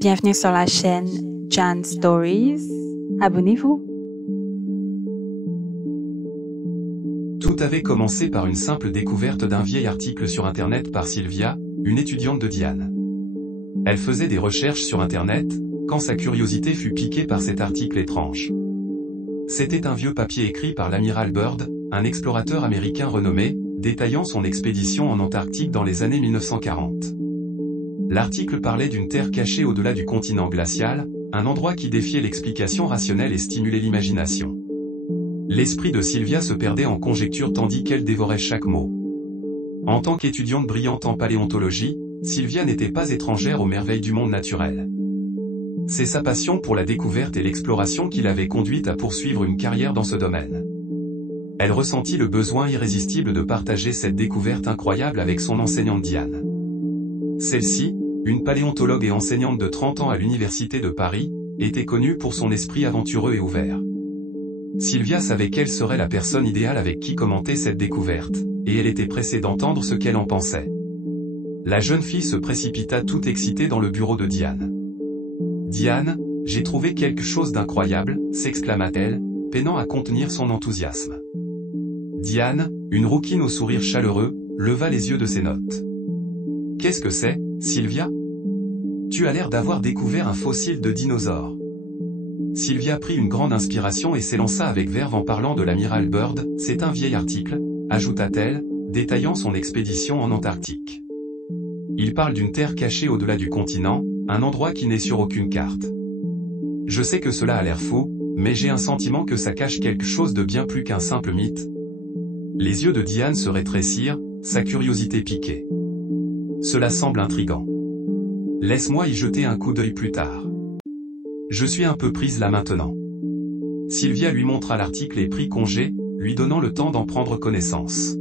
Bienvenue sur la chaîne Jan Stories. Abonnez-vous. Tout avait commencé par une simple découverte d'un vieil article sur Internet par Sylvia, une étudiante de Diane. Elle faisait des recherches sur Internet, quand sa curiosité fut piquée par cet article étrange. C'était un vieux papier écrit par l'amiral Byrd, un explorateur américain renommé, détaillant son expédition en Antarctique dans les années 1940. L'article parlait d'une terre cachée au-delà du continent glacial, un endroit qui défiait l'explication rationnelle et stimulait l'imagination. L'esprit de Sylvia se perdait en conjectures tandis qu'elle dévorait chaque mot. En tant qu'étudiante brillante en paléontologie, Sylvia n'était pas étrangère aux merveilles du monde naturel. C'est sa passion pour la découverte et l'exploration qui l'avait conduite à poursuivre une carrière dans ce domaine. Elle ressentit le besoin irrésistible de partager cette découverte incroyable avec son enseignante Diane. Celle-ci, une paléontologue et enseignante de 30 ans à l'université de Paris, était connue pour son esprit aventureux et ouvert. Sylvia savait quelle serait la personne idéale avec qui commenter cette découverte, et elle était pressée d'entendre ce qu'elle en pensait. La jeune fille se précipita toute excitée dans le bureau de Diane. « Diane, j'ai trouvé quelque chose d'incroyable », s'exclama-t-elle, peinant à contenir son enthousiasme. Diane, une rouquine au sourire chaleureux, leva les yeux de ses notes. « Qu'est-ce que c'est, Sylvia ? Tu as l'air d'avoir découvert un fossile de dinosaure. » Sylvia prit une grande inspiration et s'élança avec verve en parlant de l'amiral Byrd. « C'est un vieil article, » ajouta-t-elle, détaillant son expédition en Antarctique. Il parle d'une terre cachée au-delà du continent, un endroit qui n'est sur aucune carte. Je sais que cela a l'air fou, mais j'ai un sentiment que ça cache quelque chose de bien plus qu'un simple mythe. Les yeux de Diane se rétrécirent, sa curiosité piquée. Cela semble intrigant. Laisse-moi y jeter un coup d'œil plus tard. Je suis un peu prise là maintenant. Sylvia lui montra l'article et prit congé, lui donnant le temps d'en prendre connaissance.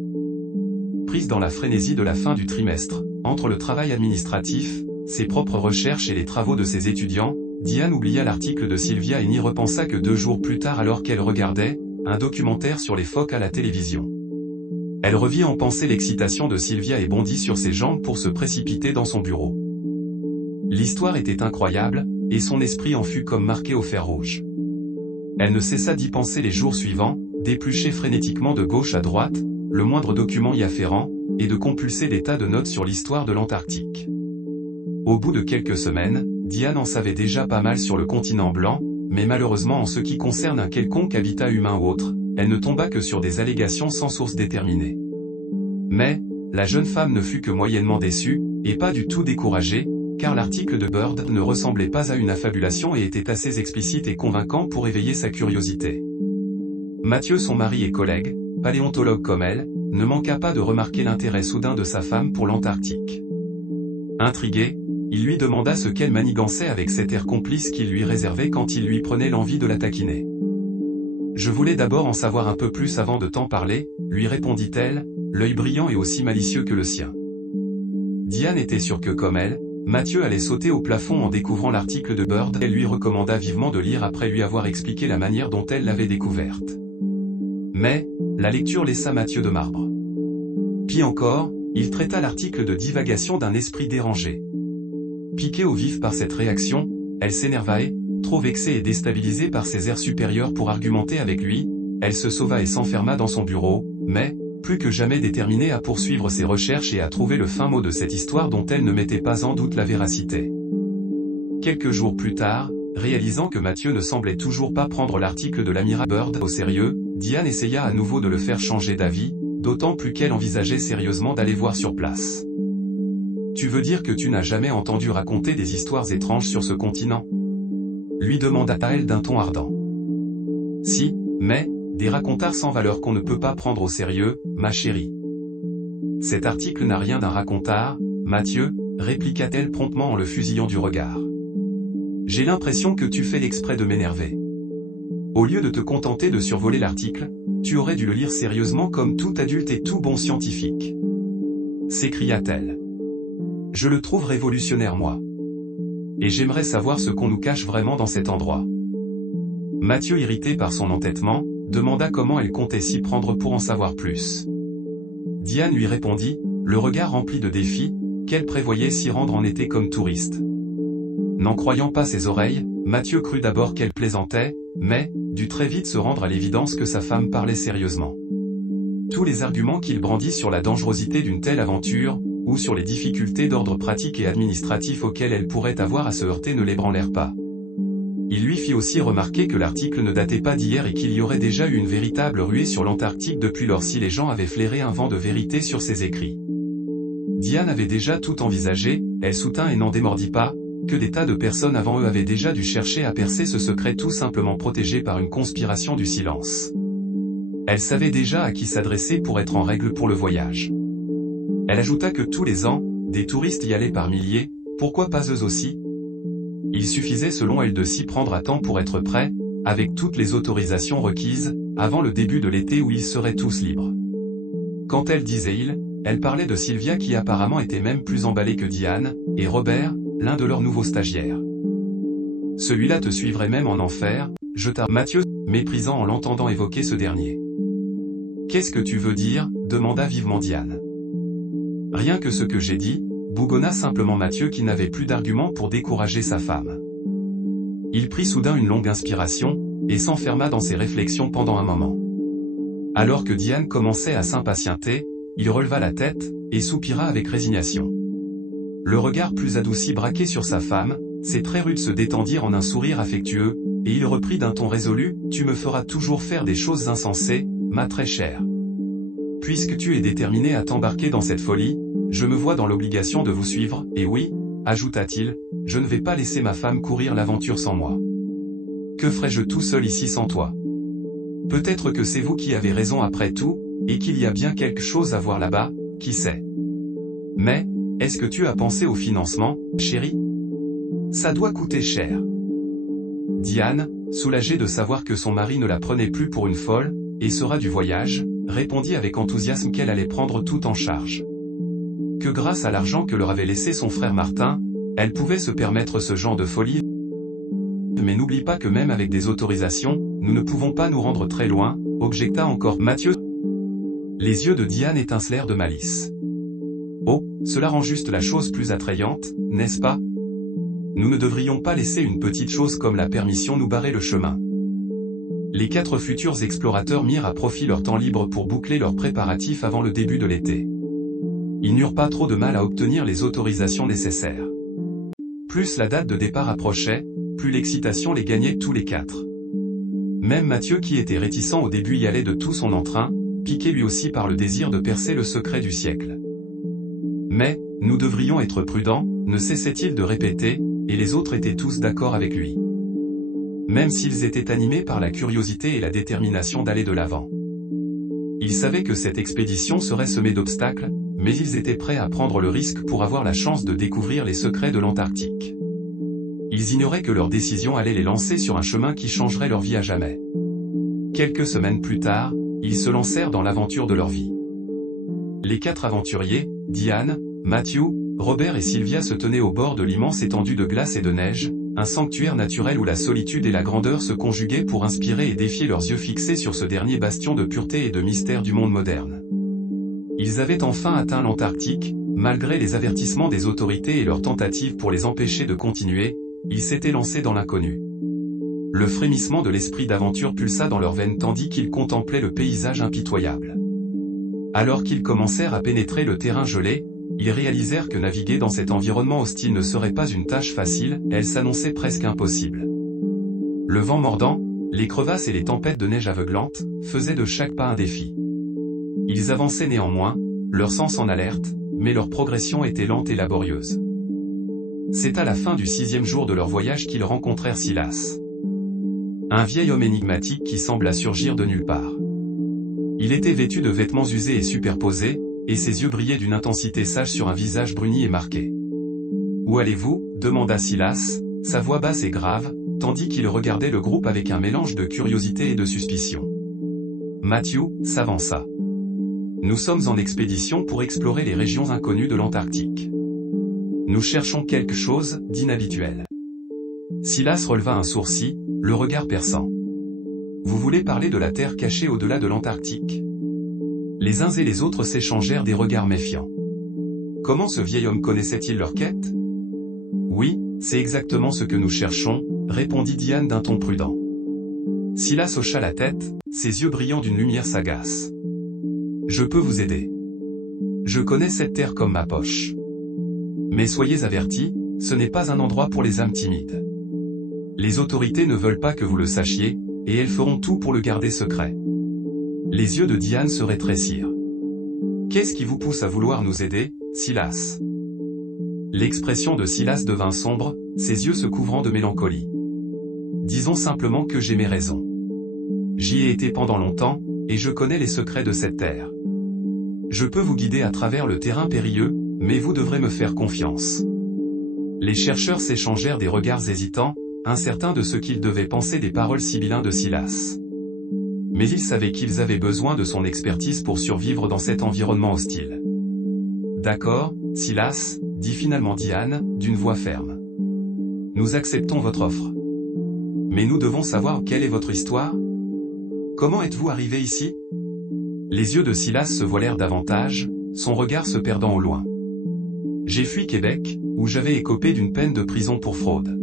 Prise dans la frénésie de la fin du trimestre, entre le travail administratif, ses propres recherches et les travaux de ses étudiants, Diane oublia l'article de Sylvia et n'y repensa que 2 jours plus tard alors qu'elle regardait un documentaire sur les phoques à la télévision. Elle revit en pensée l'excitation de Sylvia et bondit sur ses jambes pour se précipiter dans son bureau. L'histoire était incroyable, et son esprit en fut comme marqué au fer rouge. Elle ne cessa d'y penser les jours suivants, d'éplucher frénétiquement de gauche à droite, le moindre document y afférent, et de compulser des tas de notes sur l'histoire de l'Antarctique. Au bout de quelques semaines, Diane en savait déjà pas mal sur le continent blanc, mais malheureusement en ce qui concerne un quelconque habitat humain ou autre, elle ne tomba que sur des allégations sans source déterminée. Mais, la jeune femme ne fut que moyennement déçue, et pas du tout découragée, car l'article de Byrd ne ressemblait pas à une affabulation et était assez explicite et convaincant pour éveiller sa curiosité. Mathieu, son mari et collègue, paléontologue comme elle, ne manqua pas de remarquer l'intérêt soudain de sa femme pour l'Antarctique. Intrigué, il lui demanda ce qu'elle manigançait avec cet air complice qu'il lui réservait quand il lui prenait l'envie de la taquiner. « Je voulais d'abord en savoir un peu plus avant de t'en parler, » lui répondit-elle, l'œil brillant et aussi malicieux que le sien. Diane était sûre que comme elle, Mathieu allait sauter au plafond en découvrant l'article de Byrd. Elle lui recommanda vivement de lire après lui avoir expliqué la manière dont elle l'avait découverte. Mais, la lecture laissa Mathieu de marbre. Pis encore, il traita l'article de divagation d'un esprit dérangé. Piquée au vif par cette réaction, elle s'énerva et, trop vexée et déstabilisée par ses airs supérieurs pour argumenter avec lui, elle se sauva et s'enferma dans son bureau, mais, plus que jamais déterminée à poursuivre ses recherches et à trouver le fin mot de cette histoire dont elle ne mettait pas en doute la véracité. Quelques jours plus tard, réalisant que Mathieu ne semblait toujours pas prendre l'article de l'amiral Byrd au sérieux, Diane essaya à nouveau de le faire changer d'avis, d'autant plus qu'elle envisageait sérieusement d'aller voir sur place. « Tu veux dire que tu n'as jamais entendu raconter des histoires étranges sur ce continent ?» lui demanda-t-elle d'un ton ardent. « Si, mais, des racontards sans valeur qu'on ne peut pas prendre au sérieux, ma chérie. » « Cet article n'a rien d'un racontard, Mathieu, » répliqua-t-elle promptement en le fusillant du regard. « J'ai l'impression que tu fais l'exprès de m'énerver. Au lieu de te contenter de survoler l'article, tu aurais dû le lire sérieusement comme tout adulte et tout bon scientifique. » s'écria-t-elle. « Je le trouve révolutionnaire moi. Et j'aimerais savoir ce qu'on nous cache vraiment dans cet endroit. » Mathieu, irrité par son entêtement, demanda comment elle comptait s'y prendre pour en savoir plus. Diane lui répondit, le regard rempli de défi, qu'elle prévoyait s'y rendre en été comme touriste. N'en croyant pas ses oreilles, Mathieu crut d'abord qu'elle plaisantait, mais dut très vite se rendre à l'évidence que sa femme parlait sérieusement. Tous les arguments qu'il brandit sur la dangerosité d'une telle aventure, ou sur les difficultés d'ordre pratique et administratif auxquelles elle pourrait avoir à se heurter ne l'ébranlèrent pas. Il lui fit aussi remarquer que l'article ne datait pas d'hier et qu'il y aurait déjà eu une véritable ruée sur l'Antarctique depuis lors si les gens avaient flairé un vent de vérité sur ses écrits. Diane avait déjà tout envisagé, elle soutint et n'en démordit pas, que des tas de personnes avant eux avaient déjà dû chercher à percer ce secret tout simplement protégé par une conspiration du silence. Elle savait déjà à qui s'adresser pour être en règle pour le voyage. Elle ajouta que tous les ans, des touristes y allaient par milliers, pourquoi pas eux aussi? Il suffisait selon elle de s'y prendre à temps pour être prêt, avec toutes les autorisations requises, avant le début de l'été où ils seraient tous libres. Quand elle disait il, elle parlait de Sylvia qui apparemment était même plus emballée que Diane, et Robert, l'un de leurs nouveaux stagiaires. Celui-là te suivrait même en enfer, jeta Mathieu, méprisant en l'entendant évoquer ce dernier. Qu'est-ce que tu veux dire, demanda vivement Diane. Rien que ce que j'ai dit, bougonna simplement Mathieu qui n'avait plus d'arguments pour décourager sa femme. Il prit soudain une longue inspiration, et s'enferma dans ses réflexions pendant un moment. Alors que Diane commençait à s'impatienter, il releva la tête, et soupira avec résignation. Le regard plus adouci braqué sur sa femme, ses traits rudes se détendirent en un sourire affectueux, et il reprit d'un ton résolu, « Tu me feras toujours faire des choses insensées, ma très chère. Puisque tu es déterminée à t'embarquer dans cette folie, je me vois dans l'obligation de vous suivre, et oui, ajouta-t-il, je ne vais pas laisser ma femme courir l'aventure sans moi. Que ferais-je tout seul ici sans toi? Peut-être que c'est vous qui avez raison après tout, et qu'il y a bien quelque chose à voir là-bas, qui sait. Mais, est-ce que tu as pensé au financement, chérie? Ça doit coûter cher. Diane, soulagée de savoir que son mari ne la prenait plus pour une folle, et sera du voyage, répondit avec enthousiasme qu'elle allait prendre tout en charge. Que grâce à l'argent que leur avait laissé son frère Martin, elle pouvait se permettre ce genre de folie. Mais n'oublie pas que même avec des autorisations, nous ne pouvons pas nous rendre très loin, objecta encore Mathieu. Les yeux de Diane étincelèrent de malice. Oh, cela rend juste la chose plus attrayante, n'est-ce pas? Nous ne devrions pas laisser une petite chose comme la permission nous barrer le chemin. Les 4 futurs explorateurs mirent à profit leur temps libre pour boucler leurs préparatifs avant le début de l'été. Ils n'eurent pas trop de mal à obtenir les autorisations nécessaires. Plus la date de départ approchait, plus l'excitation les gagnait tous les 4. Même Mathieu qui était réticent au début y allait de tout son entrain, piqué lui aussi par le désir de percer le secret du siècle. Mais, nous devrions être prudents, ne cessait-il de répéter, et les autres étaient tous d'accord avec lui. Même s'ils étaient animés par la curiosité et la détermination d'aller de l'avant. Ils savaient que cette expédition serait semée d'obstacles, mais ils étaient prêts à prendre le risque pour avoir la chance de découvrir les secrets de l'Antarctique. Ils ignoraient que leur décision allait les lancer sur un chemin qui changerait leur vie à jamais. Quelques semaines plus tard, ils se lancèrent dans l'aventure de leur vie. Les 4 aventuriers, Diane, Mathieu, Robert et Sylvia se tenaient au bord de l'immense étendue de glace et de neige, un sanctuaire naturel où la solitude et la grandeur se conjuguaient pour inspirer et défier leurs yeux fixés sur ce dernier bastion de pureté et de mystère du monde moderne. Ils avaient enfin atteint l'Antarctique, malgré les avertissements des autorités et leurs tentatives pour les empêcher de continuer, ils s'étaient lancés dans l'inconnu. Le frémissement de l'esprit d'aventure pulsa dans leurs veines tandis qu'ils contemplaient le paysage impitoyable. Alors qu'ils commencèrent à pénétrer le terrain gelé, ils réalisèrent que naviguer dans cet environnement hostile ne serait pas une tâche facile, elle s'annonçait presque impossible. Le vent mordant, les crevasses et les tempêtes de neige aveuglantes, faisaient de chaque pas un défi. Ils avançaient néanmoins, leur sens en alerte, mais leur progression était lente et laborieuse. C'est à la fin du 6e jour de leur voyage qu'ils rencontrèrent Silas. Un vieil homme énigmatique qui sembla surgir de nulle part. Il était vêtu de vêtements usés et superposés, et ses yeux brillaient d'une intensité sage sur un visage bruni et marqué. « Où allez-vous » demanda Silas, sa voix basse et grave, tandis qu'il regardait le groupe avec un mélange de curiosité et de suspicion. Mathieu s'avança. « Nous sommes en expédition pour explorer les régions inconnues de l'Antarctique. Nous cherchons quelque chose d'inhabituel. » Silas releva un sourcil, le regard perçant. « Vous voulez parler de la terre cachée au-delà de l'Antarctique ?» Les uns et les autres s'échangèrent des regards méfiants. Comment ce vieil homme connaissait-il leur quête? Oui, c'est exactement ce que nous cherchons, répondit Diane d'un ton prudent. Silas hocha la tête, ses yeux brillant d'une lumière sagace. Je peux vous aider. Je connais cette terre comme ma poche. Mais soyez avertis, ce n'est pas un endroit pour les âmes timides. Les autorités ne veulent pas que vous le sachiez, et elles feront tout pour le garder secret. Les yeux de Diane se rétrécirent. Qu'est-ce qui vous pousse à vouloir nous aider, Silas? L'expression de Silas devint sombre, ses yeux se couvrant de mélancolie. Disons simplement que j'ai mes raisons. J'y ai été pendant longtemps, et je connais les secrets de cette terre. Je peux vous guider à travers le terrain périlleux, mais vous devrez me faire confiance. Les chercheurs s'échangèrent des regards hésitants, incertains de ce qu'ils devaient penser des paroles sibyllines de Silas. Mais ils savaient qu'ils avaient besoin de son expertise pour survivre dans cet environnement hostile. D'accord, Silas, dit finalement Diane, d'une voix ferme. Nous acceptons votre offre. Mais nous devons savoir quelle est votre histoire? Comment êtes-vous arrivé ici? Les yeux de Silas se voilèrent davantage, son regard se perdant au loin. J'ai fui Québec, où j'avais écopé d'une peine de prison pour fraude.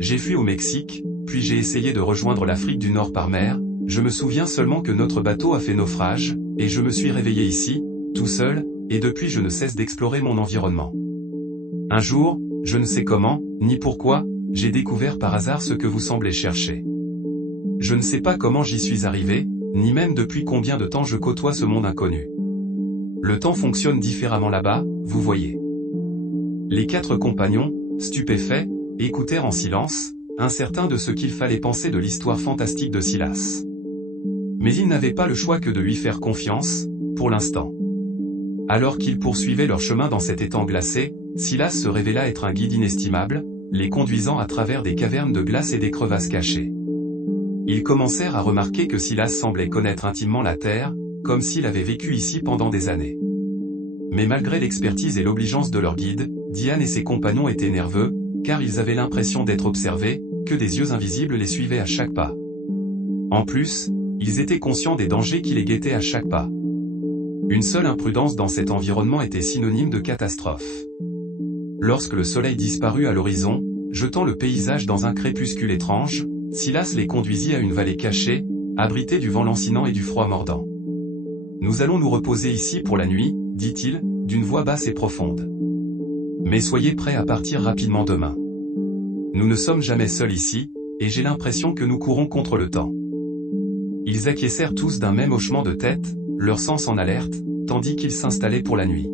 J'ai fui au Mexique, puis j'ai essayé de rejoindre l'Afrique du Nord par mer, je me souviens seulement que notre bateau a fait naufrage, et je me suis réveillé ici, tout seul, et depuis je ne cesse d'explorer mon environnement. Un jour, je ne sais comment, ni pourquoi, j'ai découvert par hasard ce que vous semblez chercher. Je ne sais pas comment j'y suis arrivé, ni même depuis combien de temps je côtoie ce monde inconnu. Le temps fonctionne différemment là-bas, vous voyez. Les 4 compagnons, stupéfaits, écoutèrent en silence, incertains de ce qu'il fallait penser de l'histoire fantastique de Silas. Mais ils n'avaient pas le choix que de lui faire confiance, pour l'instant. Alors qu'ils poursuivaient leur chemin dans cet étang glacé, Silas se révéla être un guide inestimable, les conduisant à travers des cavernes de glace et des crevasses cachées. Ils commencèrent à remarquer que Silas semblait connaître intimement la terre, comme s'il avait vécu ici pendant des années. Mais malgré l'expertise et l'obligeance de leur guide, Diane et ses compagnons étaient nerveux, car ils avaient l'impression d'être observés, que des yeux invisibles les suivaient à chaque pas. En plus, ils étaient conscients des dangers qui les guettaient à chaque pas. Une seule imprudence dans cet environnement était synonyme de catastrophe. Lorsque le soleil disparut à l'horizon, jetant le paysage dans un crépuscule étrange, Silas les conduisit à une vallée cachée, abritée du vent lancinant et du froid mordant. « Nous allons nous reposer ici pour la nuit, » dit-il, d'une voix basse et profonde. « Mais soyez prêts à partir rapidement demain. Nous ne sommes jamais seuls ici, et j'ai l'impression que nous courons contre le temps. » Ils acquiescèrent tous d'un même hochement de tête, leur sens en alerte, tandis qu'ils s'installaient pour la nuit.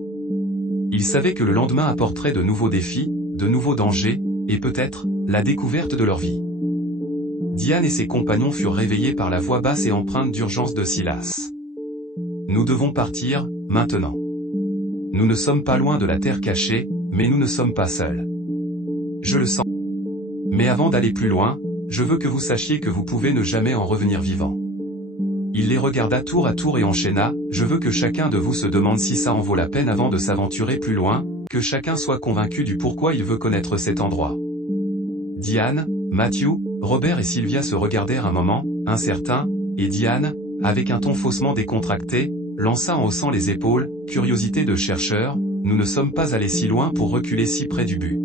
Ils savaient que le lendemain apporterait de nouveaux défis, de nouveaux dangers, et peut-être, la découverte de leur vie. Diane et ses compagnons furent réveillés par la voix basse et empreinte d'urgence de Silas. « Nous devons partir, maintenant. Nous ne sommes pas loin de la terre cachée, mais nous ne sommes pas seuls. Je le sens. Mais avant d'aller plus loin, je veux que vous sachiez que vous pouvez ne jamais en revenir vivant. » Il les regarda tour à tour et enchaîna, « Je veux que chacun de vous se demande si ça en vaut la peine avant de s'aventurer plus loin, que chacun soit convaincu du pourquoi il veut connaître cet endroit. » Diane, Matthew, Robert et Sylvia se regardèrent un moment, incertains, et Diane, avec un ton faussement décontracté, lança en haussant les épaules, « Curiosité de chercheur, nous ne sommes pas allés si loin pour reculer si près du but. »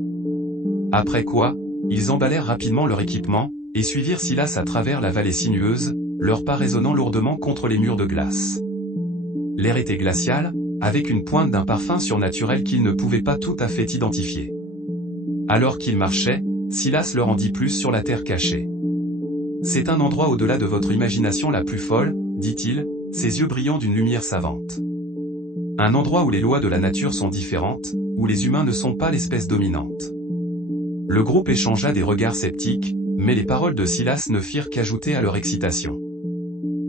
Après quoi, ils emballèrent rapidement leur équipement, et suivirent Silas à travers la vallée sinueuse, leurs pas résonnant lourdement contre les murs de glace. L'air était glacial, avec une pointe d'un parfum surnaturel qu'ils ne pouvaient pas tout à fait identifier. Alors qu'ils marchaient, Silas leur en dit plus sur la terre cachée. « C'est un endroit au-delà de votre imagination la plus folle, » dit-il, ses yeux brillant d'une lumière savante. « Un endroit où les lois de la nature sont différentes, où les humains ne sont pas l'espèce dominante. » Le groupe échangea des regards sceptiques, mais les paroles de Silas ne firent qu'ajouter à leur excitation.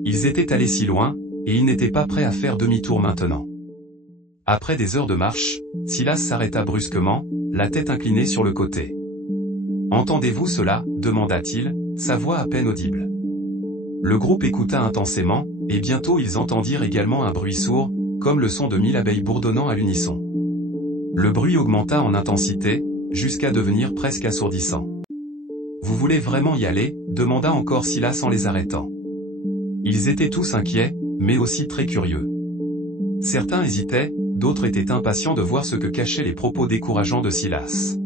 Ils étaient allés si loin, et ils n'étaient pas prêts à faire demi-tour maintenant. Après des heures de marche, Silas s'arrêta brusquement, la tête inclinée sur le côté. « Entendez-vous cela » demanda-t-il, sa voix à peine audible. Le groupe écouta intensément, et bientôt ils entendirent également un bruit sourd, comme le son de 1000 abeilles bourdonnant à l'unisson. Le bruit augmenta en intensité, jusqu'à devenir presque assourdissant. « Vous voulez vraiment y aller » demanda encore Silas en les arrêtant. Ils étaient tous inquiets, mais aussi très curieux. Certains hésitaient, d'autres étaient impatients de voir ce que cachaient les propos décourageants de Silas.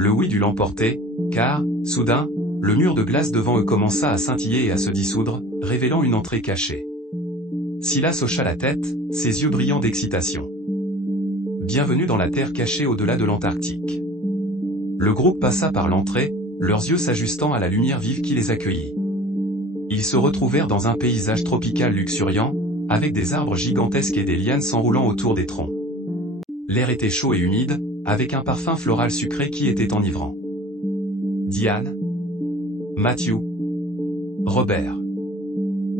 Le oui dut l'emporter, car, soudain, le mur de glace devant eux commença à scintiller et à se dissoudre, révélant une entrée cachée. Silas hocha la tête, ses yeux brillants d'excitation. Bienvenue dans la terre cachée au-delà de l'Antarctique. Le groupe passa par l'entrée, leurs yeux s'ajustant à la lumière vive qui les accueillit. Ils se retrouvèrent dans un paysage tropical luxuriant, avec des arbres gigantesques et des lianes s'enroulant autour des troncs. L'air était chaud et humide, avec un parfum floral sucré qui était enivrant. Diane, Matthew, Robert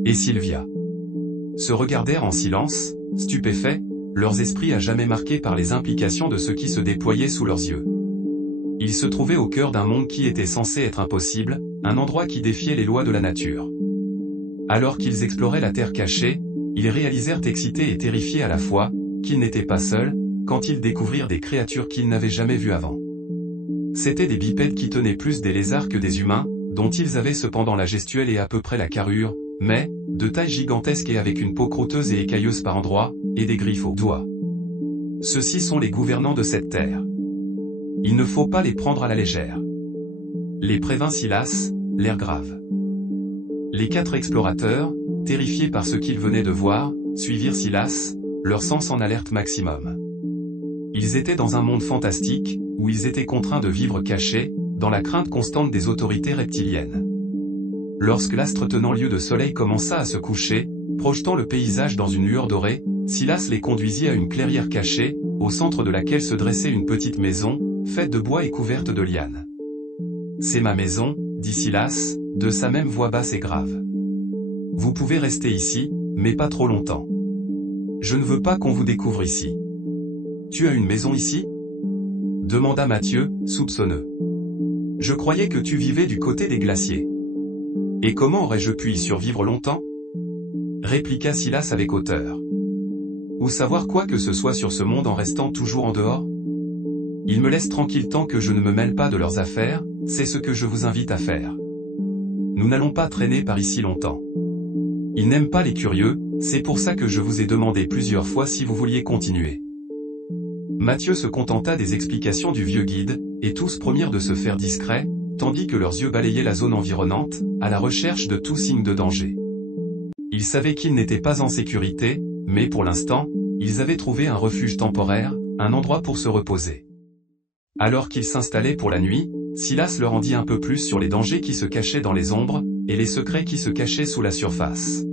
et Sylvia se regardèrent en silence, stupéfaits, leurs esprits à jamais marqués par les implications de ce qui se déployait sous leurs yeux. Ils se trouvaient au cœur d'un monde qui était censé être impossible, un endroit qui défiait les lois de la nature. Alors qu'ils exploraient la terre cachée, ils réalisèrent excités et terrifiés à la fois, qu'ils n'étaient pas seuls, quand ils découvrirent des créatures qu'ils n'avaient jamais vues avant. C'étaient des bipèdes qui tenaient plus des lézards que des humains, dont ils avaient cependant la gestuelle et à peu près la carrure, mais, de taille gigantesque et avec une peau croûteuse et écailleuse par endroits, et des griffes aux doigts. Ceux-ci sont les gouvernants de cette terre. Il ne faut pas les prendre à la légère. Les prévint Silas, l'air grave. Les 4 explorateurs, terrifiés par ce qu'ils venaient de voir, suivirent Silas, leur sens en alerte maximum. Ils étaient dans un monde fantastique, où ils étaient contraints de vivre cachés, dans la crainte constante des autorités reptiliennes. Lorsque l'astre tenant lieu de soleil commença à se coucher, projetant le paysage dans une lueur dorée, Silas les conduisit à une clairière cachée, au centre de laquelle se dressait une petite maison, faite de bois et couverte de lianes. « C'est ma maison, » dit Silas, de sa même voix basse et grave. « Vous pouvez rester ici, mais pas trop longtemps. Je ne veux pas qu'on vous découvre ici. »« Tu as une maison ici ?» demanda Mathieu, soupçonneux. « Je croyais que tu vivais du côté des glaciers. »« Et comment aurais-je pu y survivre longtemps ?» répliqua Silas avec hauteur. « Ou savoir quoi que ce soit sur ce monde en restant toujours en dehors ? Ils me laissent tranquille tant que je ne me mêle pas de leurs affaires, c'est ce que je vous invite à faire. Nous n'allons pas traîner par ici longtemps. Ils n'aiment pas les curieux, c'est pour ça que je vous ai demandé plusieurs fois si vous vouliez continuer. » Mathieu se contenta des explications du vieux guide, et tous promirent de se faire discrets, tandis que leurs yeux balayaient la zone environnante, à la recherche de tout signe de danger. Ils savaient qu'ils n'étaient pas en sécurité, mais pour l'instant, ils avaient trouvé un refuge temporaire, un endroit pour se reposer. Alors qu'ils s'installaient pour la nuit, Silas leur en dit un peu plus sur les dangers qui se cachaient dans les ombres, et les secrets qui se cachaient sous la surface.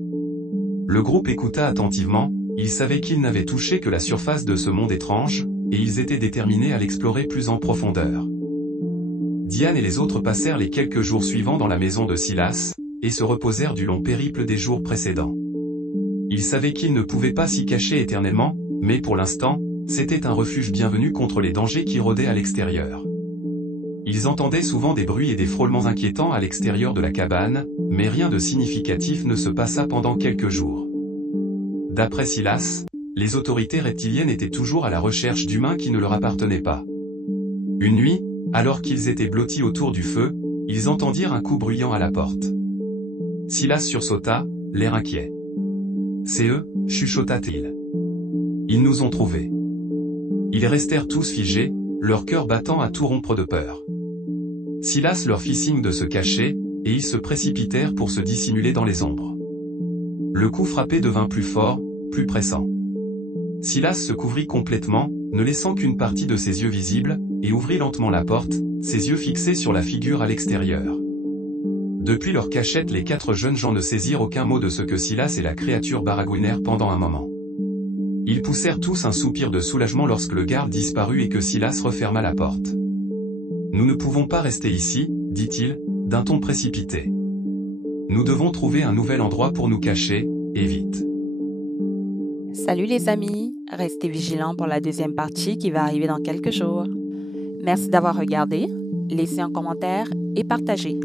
Le groupe écouta attentivement, ils savaient qu'ils n'avaient touché que la surface de ce monde étrange, et ils étaient déterminés à l'explorer plus en profondeur. Diane et les autres passèrent les quelques jours suivants dans la maison de Silas, et se reposèrent du long périple des jours précédents. Ils savaient qu'ils ne pouvaient pas s'y cacher éternellement, mais pour l'instant, c'était un refuge bienvenu contre les dangers qui rôdaient à l'extérieur. Ils entendaient souvent des bruits et des frôlements inquiétants à l'extérieur de la cabane, mais rien de significatif ne se passa pendant quelques jours. D'après Silas, les autorités reptiliennes étaient toujours à la recherche d'humains qui ne leur appartenaient pas. Une nuit, alors qu'ils étaient blottis autour du feu, ils entendirent un coup bruyant à la porte. Silas sursauta, l'air inquiet. « C'est eux, » chuchota-t-il. « Ils nous ont trouvés. » Ils restèrent tous figés, leur cœur battant à tout rompre de peur. Silas leur fit signe de se cacher, et ils se précipitèrent pour se dissimuler dans les ombres. Le coup frappé devint plus fort, plus pressant. Silas se couvrit complètement, ne laissant qu'une partie de ses yeux visibles, et ouvrit lentement la porte, ses yeux fixés sur la figure à l'extérieur. Depuis leur cachette, les 4 jeunes gens ne saisirent aucun mot de ce que Silas et la créature baragouinèrent pendant un moment. Ils poussèrent tous un soupir de soulagement lorsque le garde disparut et que Silas referma la porte. « Nous ne pouvons pas rester ici, » dit-il, d'un ton précipité. « Nous devons trouver un nouvel endroit pour nous cacher, et vite. » Salut les amis, restez vigilants pour la deuxième partie qui va arriver dans quelques jours. Merci d'avoir regardé, laissez un commentaire et partagez.